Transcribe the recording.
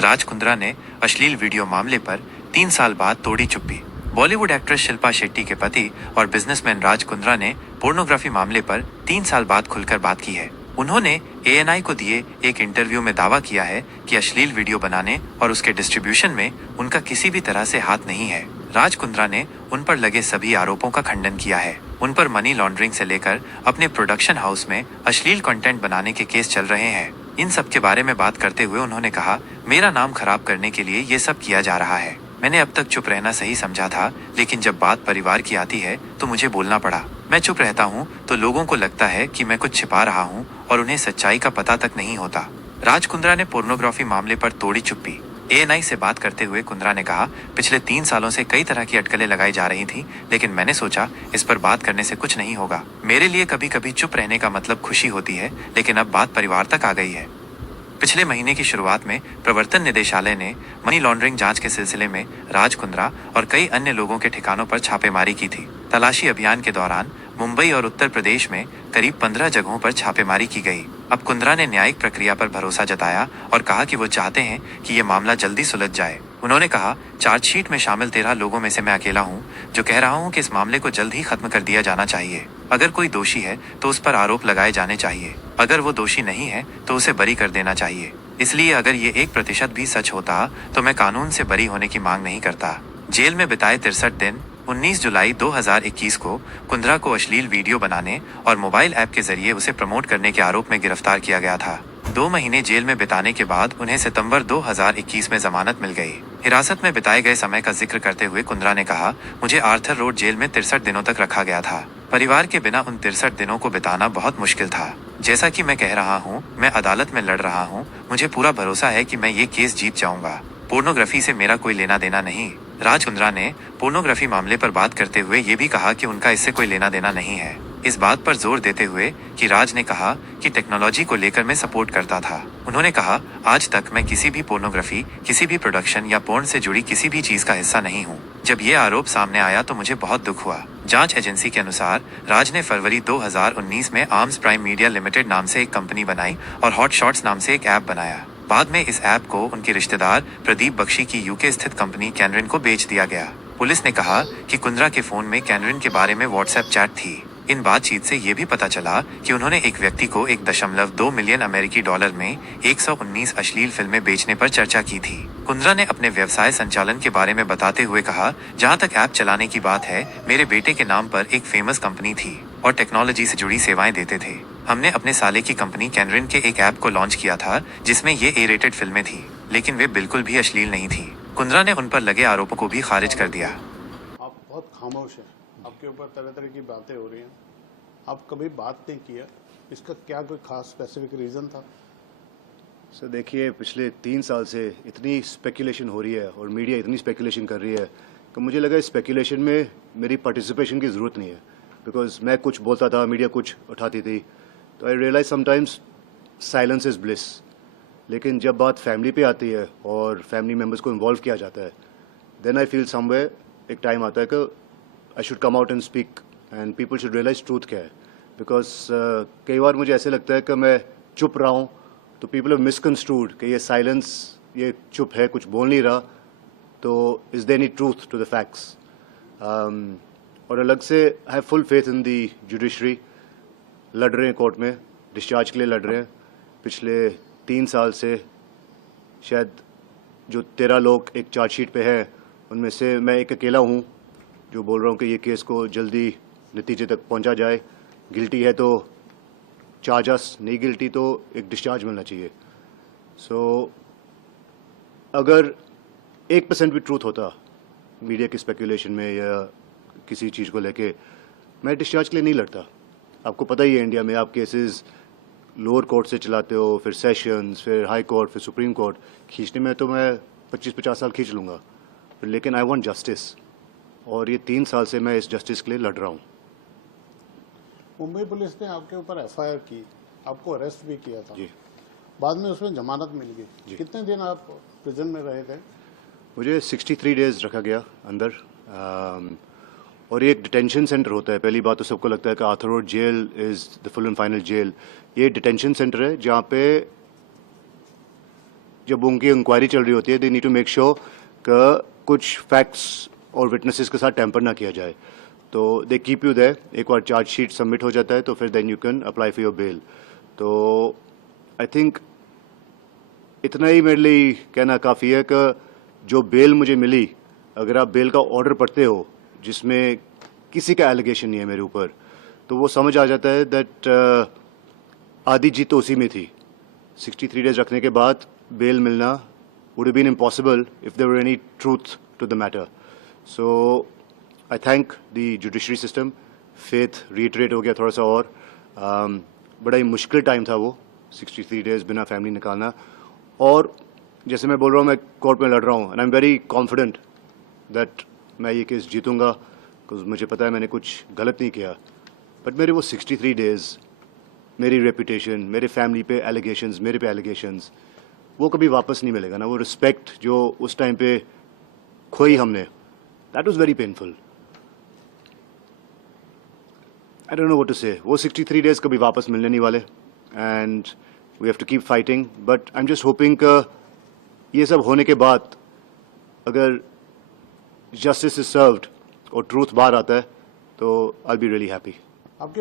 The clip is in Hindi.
राज कुंद्रा ने अश्लील वीडियो मामले पर 3 साल बाद तोड़ी चुप्पी। बॉलीवुड एक्ट्रेस शिल्पा शेट्टी के पति और बिजनेसमैन राज कुंद्रा ने पोर्नोग्राफी मामले पर 3 साल बाद खुलकर बात की है। उन्होंने ANI को दिए एक इंटरव्यू में दावा किया है कि अश्लील वीडियो बनाने और उसके डिस्ट्रीब्यूशन में उनका किसी भी तरह से हाथ नहीं है। राज कुंद्रा ने उन पर लगे सभी आरोपों का खंडन किया है। उन पर मनी लॉन्ड्रिंग से लेकर अपने प्रोडक्शन हाउस में अश्लील कंटेंट बनाने के केस चल रहे हैं। इन सब के बारे में बात करते हुए उन्होंने कहा, मेरा नाम खराब करने के लिए ये सब किया जा रहा है। मैंने अब तक चुप रहना सही समझा था, लेकिन जब बात परिवार की आती है तो मुझे बोलना पड़ा। मैं चुप रहता हूँ तो लोगों को लगता है कि मैं कुछ छिपा रहा हूँ और उन्हें सच्चाई का पता तक नहीं होता। राज कुंद्रा ने पोर्नोग्राफी मामले पर तोड़ी चुप्पी। ANI से बात करते हुए कुंद्रा ने कहा, पिछले 3 सालों से कई तरह की अटकलें लगाई जा रही थी, लेकिन मैंने सोचा इस पर बात करने से कुछ नहीं होगा। मेरे लिए कभी कभी चुप रहने का मतलब खुशी होती है, लेकिन अब बात परिवार तक आ गई है। पिछले महीने की शुरुआत में प्रवर्तन निदेशालय ने मनी लॉन्ड्रिंग जांच के सिलसिले में राज कुंद्रा और कई अन्य लोगों के ठिकानों पर छापेमारी की थी। तलाशी अभियान के दौरान मुंबई और उत्तर प्रदेश में करीब 15 जगहों पर छापेमारी की गई। अब कुंद्रा ने न्यायिक प्रक्रिया पर भरोसा जताया और कहा कि वो चाहते हैं कि ये मामला जल्दी सुलझ जाए। उन्होंने कहा, चार्जशीट में शामिल 13 लोगों में से मैं अकेला हूं जो कह रहा हूं कि इस मामले को जल्द ही खत्म कर दिया जाना चाहिए। अगर कोई दोषी है तो उस पर आरोप लगाए जाने चाहिए। अगर वो दोषी नहीं है तो उसे बरी कर देना चाहिए। इसलिए अगर ये 1% भी सच होता तो मैं कानून से बरी होने की मांग नहीं करता। जेल में बिताए 63 दिन 19 जुलाई 2021 को कुंद्रा को अश्लील वीडियो बनाने और मोबाइल ऐप के जरिए उसे प्रमोट करने के आरोप में गिरफ्तार किया गया था। 2 महीने जेल में बिताने के बाद उन्हें सितंबर 2021 में जमानत मिल गई। हिरासत में बिताए गए समय का जिक्र करते हुए कुंद्रा ने कहा, मुझे आर्थर रोड जेल में 63 दिनों तक रखा गया था। परिवार के बिना उन 63 दिनों को बिताना बहुत मुश्किल था। जैसा कि मैं कह रहा हूँ, मैं अदालत में लड़ रहा हूँ। मुझे पूरा भरोसा है कि मैं ये केस जीत जाऊंगा। पोर्नोग्राफी से मेरा कोई लेना देना नहीं। राज कुंद्रा ने पोर्नोग्राफी मामले पर बात करते हुए ये भी कहा कि उनका इससे कोई लेना देना नहीं है। इस बात पर जोर देते हुए कि राज ने कहा कि टेक्नोलॉजी को लेकर मैं सपोर्ट करता था। उन्होंने कहा, आज तक मैं किसी भी पोर्नोग्राफी, किसी भी प्रोडक्शन या पोर्न से जुड़ी किसी भी चीज का हिस्सा नहीं हूँ। जब ये आरोप सामने आया तो मुझे बहुत दुख हुआ। जांच एजेंसी के अनुसार राज ने फरवरी 2019 में आर्म्स प्राइम मीडिया लिमिटेड नाम से एक कंपनी बनाई और हॉट शॉट्स नाम से एक ऐप बनाया। बाद में इस ऐप को उनके रिश्तेदार प्रदीप बख्शी की यूके स्थित कंपनी कैनरिन को बेच दिया गया। पुलिस ने कहा कि कुंद्रा के फोन में कैनरिन के बारे में व्हाट्सएप चैट थी। इन बातचीत से ये भी पता चला कि उन्होंने एक व्यक्ति को 1.2 मिलियन अमेरिकी डॉलर में 119 अश्लील फिल्में बेचने पर चर्चा की थी। कुंद्रा ने अपने व्यवसाय संचालन के बारे में बताते हुए कहा, जहां तक ऐप चलाने की बात है, मेरे बेटे के नाम पर एक फेमस कंपनी थी और टेक्नोलॉजी से जुड़ी सेवाएं देते थे। हमने अपने साले की कंपनी कैनरिन के एक ऐप को लॉन्च किया था जिसमें ये A-रेटेड फिल्में थी, लेकिन वे बिल्कुल भी अश्लील नहीं थी। कुंद्रा ने उन पर लगे आरोपों को भी खारिज कर दिया। आप बहुत खामोश हैं, आपके ऊपर तरह तरह की बातें हो रही हैं, आप कभी बात नहीं किया, इसका क्या कोई खास स्पेसिफिक रीज़न था? सर देखिए, पिछले 3 साल से इतनी स्पेकुलेशन हो रही है और मीडिया इतनी स्पेकुलेशन कर रही है कि मुझे लगा इस स्पेकुलेशन में मेरी पार्टिसिपेशन की ज़रूरत नहीं है। बिकॉज मैं कुछ बोलता था, मीडिया कुछ उठाती थी, तो I realize sometimes silence is bliss. लेकिन जब बात फैमिली पे आती है और फैमिली मेम्बर्स को इन्वॉल्व किया जाता है, देन आई फील समवेयर एक टाइम आता है कि I should come out and speak and people should realise truth क्या है। बिकॉज कई बार मुझे ऐसे लगता है कि मैं चुप रहा हूँ तो पीपल हैव मिसकंस्ट्रूड कि ये साइलेंस, ये चुप है, कुछ बोल नहीं रहा, तो is there any truth to the facts. और अलग से I have full faith in the judiciary. लड़ रहे हैं कोर्ट में, डिस्चार्ज के लिए लड़ रहे हैं। पिछले 3 साल से शायद जो 13 लोग एक चार्जशीट पे हैं, उनमें से मैं एक अकेला हूँ जो बोल रहा हूँ कि ये केस को जल्दी नतीजे तक पहुँचा जाए। गिल्टी है तो चार्जस, नहीं गिल्टी तो एक डिस्चार्ज मिलना चाहिए। सो अगर 1% भी ट्रूथ होता मीडिया की स्पेकुलेशन में या किसी चीज़ को लेके, मैं डिस्चार्ज के लिए नहीं लड़ता। आपको पता ही है इंडिया में आप केसेस लोअर कोर्ट से चलाते हो, फिर सेशंस, फिर हाई कोर्ट, फिर सुप्रीम कोर्ट। खींचने में तो मैं 25-50 साल खींच लूँगा, लेकिन आई वांट जस्टिस, और ये 3 साल से मैं इस जस्टिस के लिए लड़ रहा हूँ। मुंबई पुलिस ने आपके ऊपर FIR की, आपको अरेस्ट भी किया था जी। बाद में उसमें जमानत मिल गई। कितने दिन आप प्रिजन में रहे थे? मुझे 63 डेज रखा गया अंदर। और ये एक डिटेंशन सेंटर होता है। पहली बात तो सबको लगता है कि Arthur road jail is the full and final jail. ये डिटेंशन सेंटर है जहाँ पे जब उनकी इंक्वायरी चल रही होती है they need to make sure कि कुछ फैक्ट्स और विटनेसेस के साथ टेम्पर ना किया जाए, तो दे कीप यू देयर। एक बार चार्जशीट सबमिट हो जाता है तो फिर then you can apply for your bail. तो आई थिंक इतना ही मेरे लिए कहना काफ़ी है कि जो बेल मुझे मिली, अगर आप बेल का ऑर्डर पढ़ते हो जिसमें किसी का एलिगेशन नहीं है मेरे ऊपर, तो वो समझ आ जाता है दैट आधी जीत तो उसी में थी। 63 डेज रखने के बाद बेल मिलना would have been impossible if there were any truth to the matter. So I thank the judiciary system. Faith reiterate हो गया थोड़ा सा और बड़ा ही मुश्किल टाइम था वो 63 डेज बिना फैमिली निकालना। और जैसे मैं बोल रहा हूँ, मैं कोर्ट में लड़ रहा हूँ and I am very confident that मैं ये केस जीतूंगा, बिकॉज मुझे पता है मैंने कुछ गलत नहीं किया। बट मेरे वो 63 डेज, मेरी रेपुटेशन, मेरे फैमिली पे एलिगेशंस, मेरे पे एलिगेशंस, वो कभी वापस नहीं मिलेगा ना। वो रिस्पेक्ट जो उस टाइम पे खोई हमने, that was very painful. I don't know what to say. वो 63 डेज कभी वापस मिलने नहीं वाले and we have to keep fighting. But I am just hoping कि ये सब होने के बाद अगर जस्टिस इज सर्व्ड और ट्रूथ बाहर आता है तो I will be really happy. आपके